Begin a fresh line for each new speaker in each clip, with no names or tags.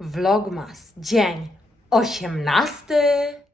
Vlogmas, dzień 18.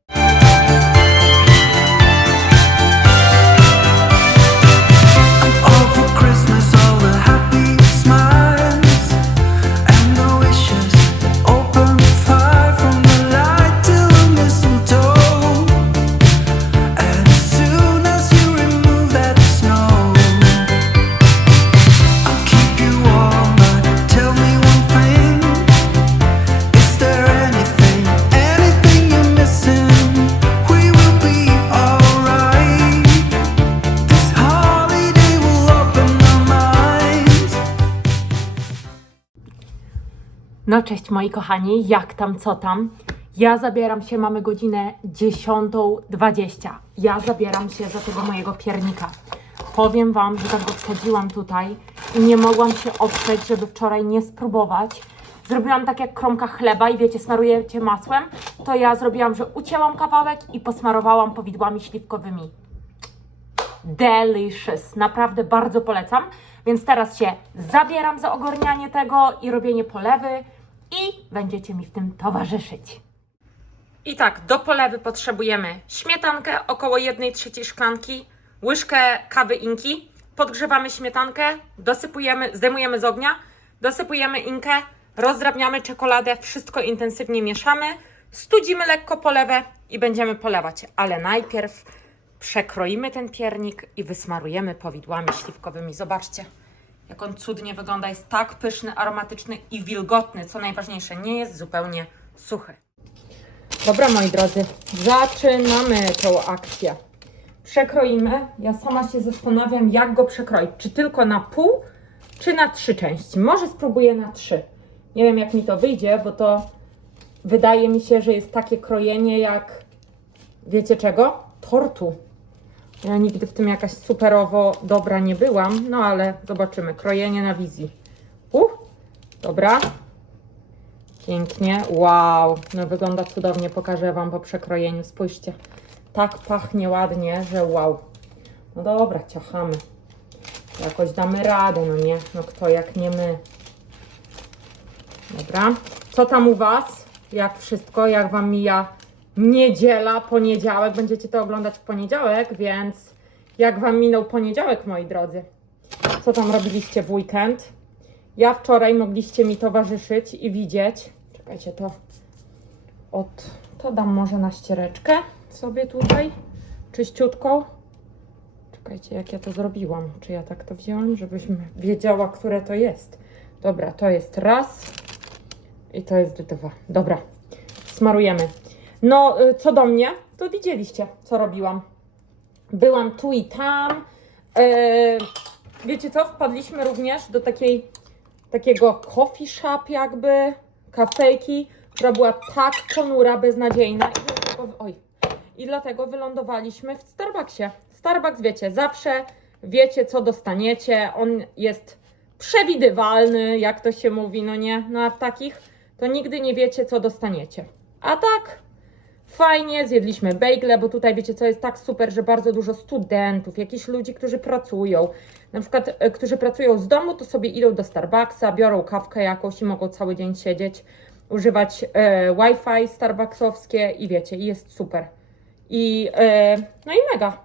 No cześć moi kochani, jak tam, co tam? Ja zabieram się, mamy godzinę 10.20. Ja zabieram się za tego mojego piernika. Powiem Wam, że tak go wsadziłam tutaj i nie mogłam się oprzeć, żeby wczoraj nie spróbować. Zrobiłam tak jak kromka chleba i wiecie, smarujecie masłem. To ja zrobiłam, że ucięłam kawałek i posmarowałam powidłami śliwkowymi. delicious. Naprawdę bardzo polecam. Więc teraz się zabieram za ogarnianie tego i robienie polewy i będziecie mi w tym towarzyszyć. I tak, do polewy potrzebujemy śmietankę, około 1 trzeciej szklanki, łyżkę kawy inki, podgrzewamy śmietankę, dosypujemy, zdejmujemy z ognia, dosypujemy inkę, rozdrabniamy czekoladę, wszystko intensywnie mieszamy, studzimy lekko polewę i będziemy polewać, ale najpierw przekroimy ten piernik i wysmarujemy powidłami śliwkowymi. Zobaczcie, jak on cudnie wygląda, jest tak pyszny, aromatyczny i wilgotny, co najważniejsze, nie jest zupełnie suchy. Dobra, moi drodzy, zaczynamy tą akcję. Przekroimy. Ja sama się zastanawiam, jak go przekroić. Czy tylko na pół, czy na trzy części. Może spróbuję na trzy. Nie wiem, jak mi to wyjdzie, bo to wydaje mi się, że jest takie krojenie jak, wiecie czego? Tortu. Ja nigdy w tym jakaś superowo dobra nie byłam, no ale zobaczymy. Krojenie na wizji. Uh, dobra. Pięknie. Wow, no wygląda cudownie. Pokażę Wam po przekrojeniu. Spójrzcie. Tak pachnie ładnie, że wow. No dobra, ciachamy. Jakoś damy radę, no nie? No kto jak nie my. Dobra. Co tam u Was? Jak wszystko? Jak Wam mija niedziela, poniedziałek? Będziecie to oglądać w poniedziałek, więc jak Wam minął poniedziałek, moi drodzy? Co tam robiliście w weekend? Ja wczoraj mogliście mi towarzyszyć i widzieć. Czekajcie, to od. To dam może na ściereczkę sobie tutaj. Czyściutką. Czekajcie, jak ja to zrobiłam. Czy ja tak to wzięłam, żebyśmy wiedziała, które to jest. Dobra, to jest raz. I to jest dwa. Dobra, smarujemy. No, y, co do mnie, to widzieliście, co robiłam. Byłam tu i tam. E, wiecie co? Wpadliśmy również do takiej takiego coffee shop jakby, kafejki, która była tak ponura, beznadziejna. I dlatego, oj, I dlatego wylądowaliśmy w Starbucksie. Starbucks, wiecie, zawsze wiecie, co dostaniecie. On jest przewidywalny, jak to się mówi, no nie? No a w takich to nigdy nie wiecie, co dostaniecie. A tak, fajnie, zjedliśmy bagle, bo tutaj wiecie co jest tak super, że bardzo dużo studentów, jakichś ludzi, którzy pracują, na przykład, e, którzy pracują z domu, to sobie idą do Starbucksa, biorą kawkę jakąś i mogą cały dzień siedzieć, używać e, Wi-Fi starbucksowskie i wiecie, i jest super. I e, no i mega.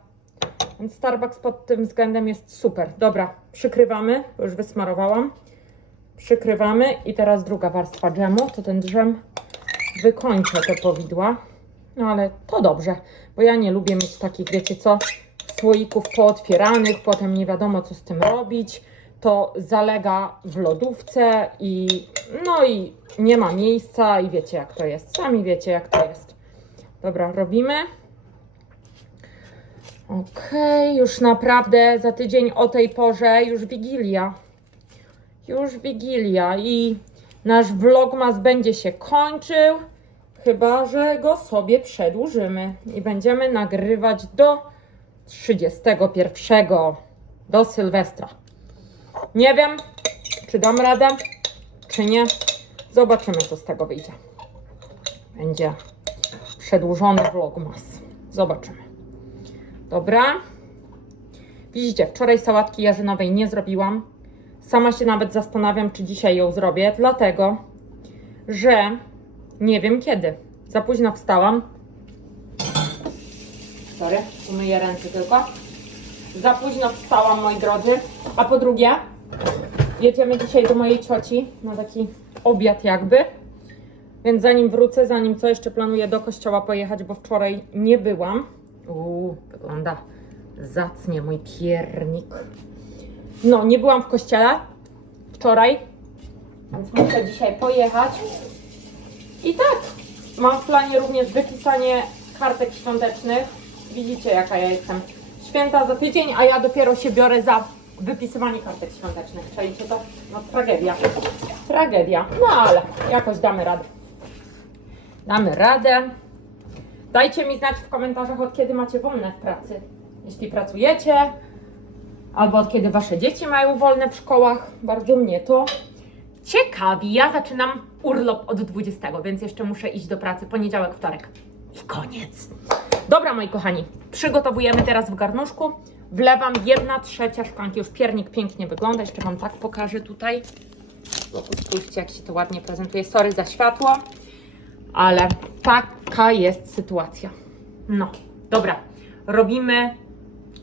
Więc Starbucks pod tym względem jest super. Dobra, przykrywamy, bo już wysmarowałam. Przykrywamy i teraz druga warstwa dżemu, to ten dżem wykończę te powidła. No ale to dobrze, bo ja nie lubię mieć takich, wiecie co, słoików pootwieranych, potem nie wiadomo co z tym robić. To zalega w lodówce i no i nie ma miejsca i wiecie jak to jest. Sami wiecie jak to jest. Dobra, robimy. Okej, już naprawdę za tydzień o tej porze już Wigilia. Już Wigilia i nasz vlogmas będzie się kończył. Chyba, że go sobie przedłużymy i będziemy nagrywać do 31, do Sylwestra. Nie wiem, czy dam radę, czy nie. Zobaczymy, co z tego wyjdzie. Będzie przedłużony vlogmas. Zobaczymy. Dobra. Widzicie, wczoraj sałatki jarzynowej nie zrobiłam. Sama się nawet zastanawiam, czy dzisiaj ją zrobię, dlatego że nie wiem kiedy. Za późno wstałam. Sorry, umyję ręce tylko. Za późno wstałam, moi drodzy. A po drugie, jedziemy dzisiaj do mojej cioci na taki obiad jakby. Więc zanim wrócę, zanim co jeszcze planuję do kościoła pojechać, bo wczoraj nie byłam. Uuu, wygląda zacnie mój piernik. No, nie byłam w kościele wczoraj, więc muszę dzisiaj pojechać. I tak, mam w planie również wypisanie kartek świątecznych. Widzicie, jaka ja jestem. Święta za tydzień, a ja dopiero się biorę za wypisywanie kartek świątecznych. Czajcie to? No tragedia. Tragedia. No ale jakoś damy radę. Damy radę. Dajcie mi znać w komentarzach, od kiedy macie wolne w pracy. Jeśli pracujecie, albo od kiedy wasze dzieci mają wolne w szkołach. Bardzo mnie to ciekawi. Ja zaczynam urlop od 20, więc jeszcze muszę iść do pracy poniedziałek, wtorek. I koniec. Dobra, moi kochani, przygotowujemy teraz w garnuszku. Wlewam 1 trzecia szklanki. Już piernik pięknie wygląda. Jeszcze Wam tak pokażę tutaj. Bo spójrzcie, jak się to ładnie prezentuje. Sorry za światło, ale taka jest sytuacja. No, dobra. Robimy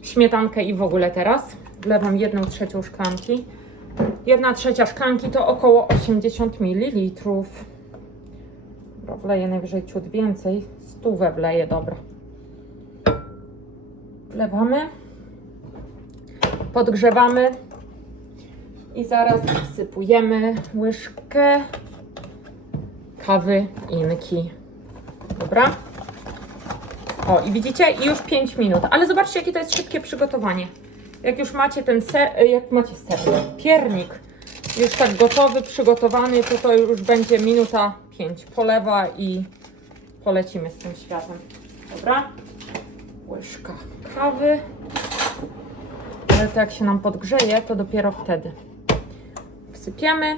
śmietankę i w ogóle teraz. Wlewam 1 trzecią szklanki. 1 trzecia szklanki to około 80 ml. Dobra, wleję najwyżej ciut więcej. Stówę wleję, dobra. Wlewamy. Podgrzewamy. I zaraz wsypujemy łyżkę kawy inki. Dobra. O, i widzicie? I już 5 minut. Ale zobaczcie, jakie to jest szybkie przygotowanie. Jak już macie ten ser, jak macie ser, piernik już tak gotowy, przygotowany, to to już będzie minuta 5. Polewa i polecimy z tym światem. Dobra? Łyżka kawy. Ale to jak się nam podgrzeje, to dopiero wtedy. Wsypiemy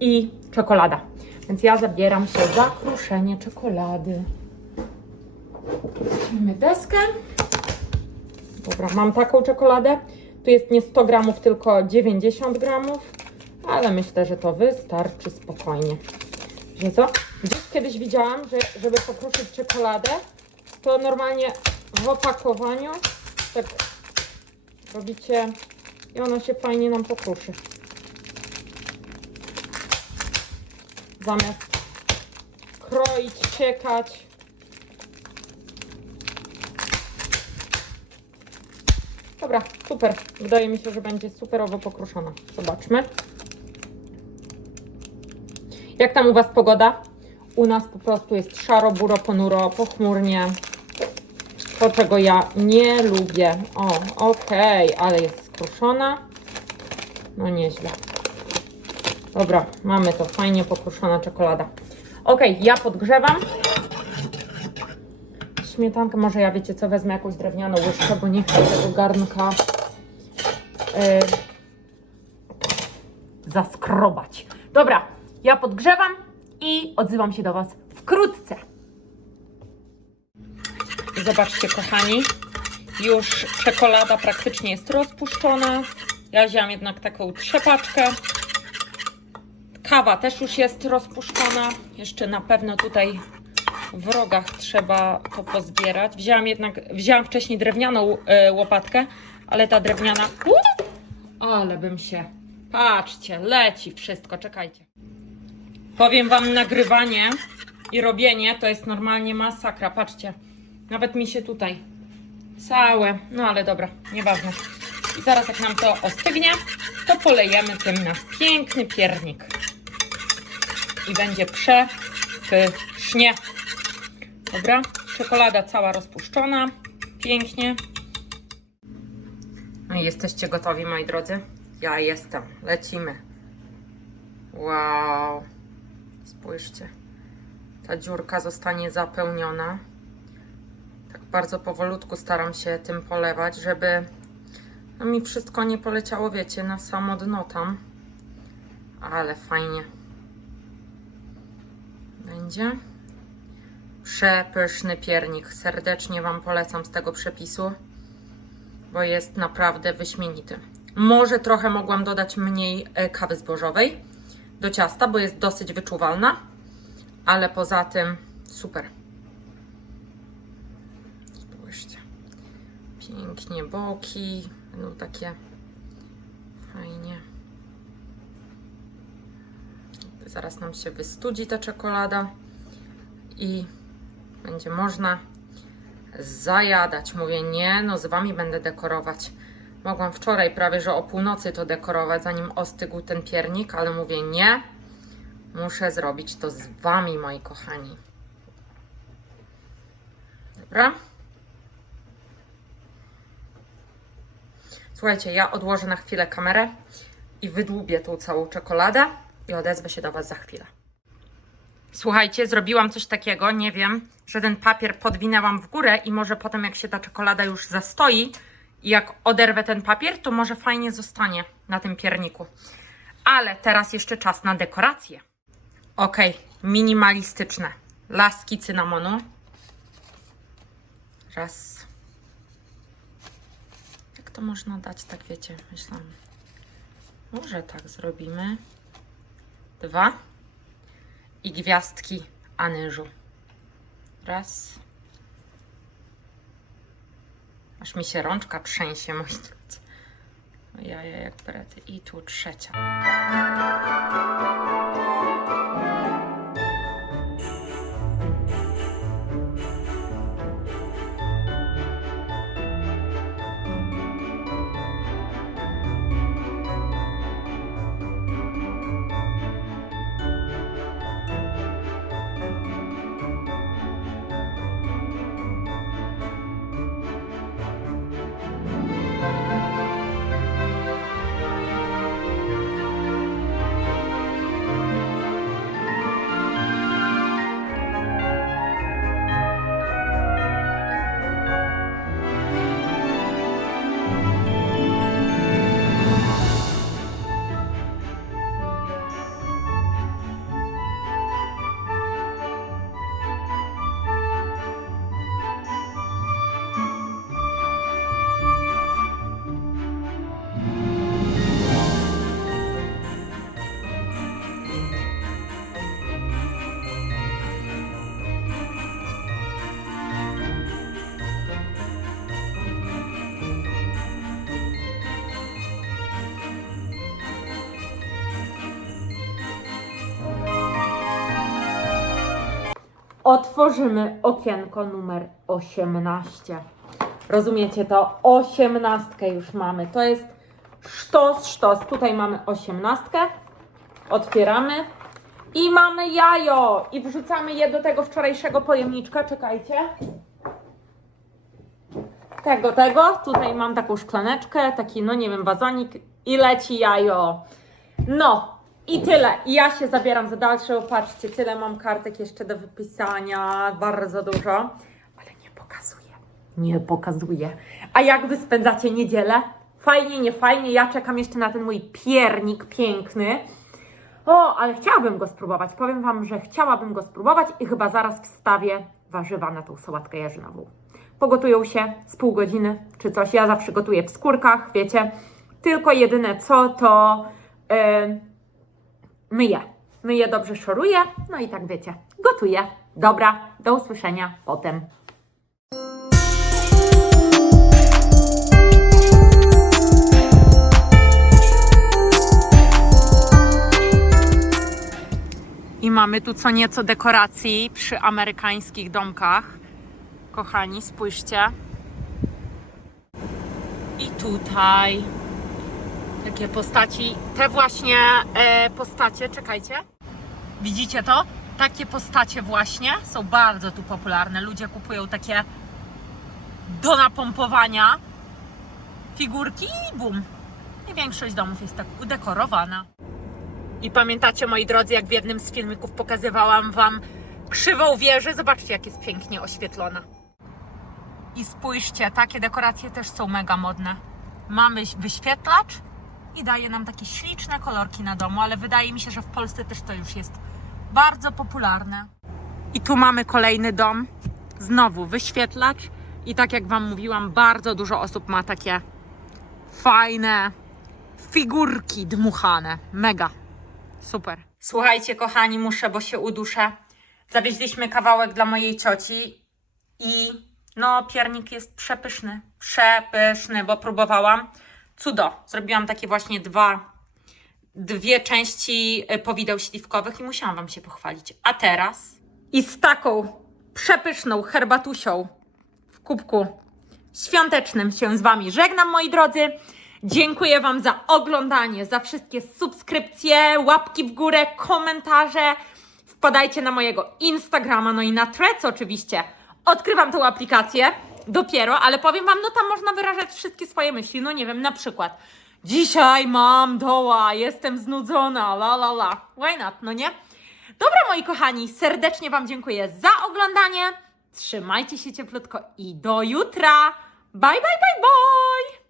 i czekolada. Więc ja zabieram się za kruszenie czekolady. Weźmiemy deskę. Dobra, mam taką czekoladę. Tu jest nie 100 gramów, tylko 90 gramów, ale myślę, że to wystarczy spokojnie. Wiecie co? Gdzieś kiedyś widziałam, że żeby pokruszyć czekoladę, to normalnie w opakowaniu tak robicie i ono się fajnie nam pokruszy. Zamiast kroić, siekać. Dobra, super. Wydaje mi się, że będzie superowo pokruszona. Zobaczmy. Jak tam u Was pogoda? U nas po prostu jest szaro, buro, ponuro, pochmurnie. To, czego ja nie lubię. O, okej, ale jest skruszona. No nieźle. Dobra, mamy to. Fajnie pokruszona czekolada. Okej, ja podgrzewam. Śmietankę, może ja wiecie co, wezmę jakąś drewnianą łyżkę, bo nie chcę tego garnka yy, zaskrobać. Dobra, ja podgrzewam i odzywam się do Was wkrótce. Zobaczcie, kochani, już czekolada praktycznie jest rozpuszczona. Ja wzięłam jednak taką trzepaczkę. Kawa też już jest rozpuszczona. Jeszcze na pewno tutaj w rogach trzeba to pozbierać. Wzięłam jednak, wzięłam wcześniej drewnianą e, łopatkę, ale ta drewniana. Uuu, ale bym się. Patrzcie, leci wszystko, czekajcie. Powiem Wam, nagrywanie i robienie to jest normalnie masakra. Patrzcie, nawet mi się tutaj całe, no ale dobra, nieważne. I zaraz jak nam to ostygnie, to polejemy tym nasz piękny piernik. I będzie przepysznie. Dobra, czekolada cała rozpuszczona, pięknie. No i jesteście gotowi, moi drodzy? Ja jestem. Lecimy. Wow. Spójrzcie. Ta dziurka zostanie zapełniona. Tak bardzo powolutku staram się tym polewać, żeby no mi wszystko nie poleciało, wiecie, na samo dno tam. Ale fajnie. Będzie. Przepyszny piernik. Serdecznie Wam polecam z tego przepisu, bo jest naprawdę wyśmienity. Może trochę mogłam dodać mniej e, kawy zbożowej do ciasta, bo jest dosyć wyczuwalna, ale poza tym super. Spójrzcie. Pięknie boki, będą takie fajnie. Zaraz nam się wystudzi ta czekolada i będzie można zajadać. Mówię, nie, no z wami będę dekorować. Mogłam wczoraj prawie, że o północy to dekorować, zanim ostygł ten piernik, ale mówię, nie, muszę zrobić to z wami, moi kochani. Dobra? Słuchajcie, ja odłożę na chwilę kamerę i wydłubię tą całą czekoladę i odezwę się do Was za chwilę. Słuchajcie, zrobiłam coś takiego, nie wiem, że ten papier podwinęłam w górę i może potem jak się ta czekolada już zastoi i jak oderwę ten papier, to może fajnie zostanie na tym pierniku. Ale teraz jeszcze czas na dekorację. Ok, minimalistyczne. Laski cynamonu. Raz. Jak to można dać, tak wiecie, myślałam. Może tak zrobimy. Dwa i gwiazdki anyżu. Raz. Aż mi się rączka trzęsie, moi drodzy. Jaja jak brety. I tu trzecia. Otworzymy okienko numer 18. Rozumiecie to? Osiemnastkę już mamy. To jest sztos, sztos. Tutaj mamy osiemnastkę. Otwieramy. I mamy jajo. I wrzucamy je do tego wczorajszego pojemniczka. Czekajcie. Tego, tego. Tutaj mam taką szklaneczkę, taki, no nie wiem, wazonik. I leci jajo. No, i tyle. I ja się zabieram za dalsze. Patrzcie, tyle mam kartek jeszcze do wypisania. Bardzo dużo. Ale nie pokazuję. Nie pokazuję. A jak wy spędzacie niedzielę? Fajnie, nie fajnie. Ja czekam jeszcze na ten mój piernik piękny. O, ale chciałabym go spróbować. Powiem Wam, że chciałabym go spróbować i chyba zaraz wstawię warzywa na tą sałatkę jarzynową. Pogotują się z pół godziny czy coś. Ja zawsze gotuję w skórkach, wiecie. Tylko jedyne co to yy, myję. Myję, dobrze szoruję. No i tak wiecie, gotuję. Dobra, do usłyszenia potem. I mamy tu co nieco dekoracji przy amerykańskich domkach. Kochani, spójrzcie. I tutaj takie postaci, te właśnie e, postacie, czekajcie. Widzicie to? Takie postacie właśnie są bardzo tu popularne. Ludzie kupują takie do napompowania figurki i bum. I większość domów jest tak udekorowana. I pamiętacie, moi drodzy, jak w jednym z filmików pokazywałam Wam krzywą wieżę? Zobaczcie, jak jest pięknie oświetlona. I spójrzcie, takie dekoracje też są mega modne. Mamy wyświetlacz i daje nam takie śliczne kolorki na domu, ale wydaje mi się, że w Polsce też to już jest bardzo popularne. I tu mamy kolejny dom. Znowu wyświetlacz. I tak jak Wam mówiłam, bardzo dużo osób ma takie fajne figurki dmuchane. Mega. Super. Słuchajcie, kochani, muszę, bo się uduszę. Zawieźliśmy kawałek dla mojej cioci i no, piernik jest przepyszny. Przepyszny, bo próbowałam. Cudo. Zrobiłam takie właśnie dwa, dwie części y, powideł śliwkowych i musiałam Wam się pochwalić. A teraz i z taką przepyszną herbatusią w kubku świątecznym się z Wami żegnam, moi drodzy. Dziękuję Wam za oglądanie, za wszystkie subskrypcje, łapki w górę, komentarze. Wpadajcie na mojego Instagrama, no i na Threads oczywiście. Odkrywam tą aplikację dopiero, ale powiem Wam, no tam można wyrażać wszystkie swoje myśli. No nie wiem, na przykład dzisiaj mam doła, jestem znudzona, la la la. Why not, no nie? Dobra, moi kochani, serdecznie Wam dziękuję za oglądanie. Trzymajcie się cieplutko i do jutra. Bye, bye, bye, bye!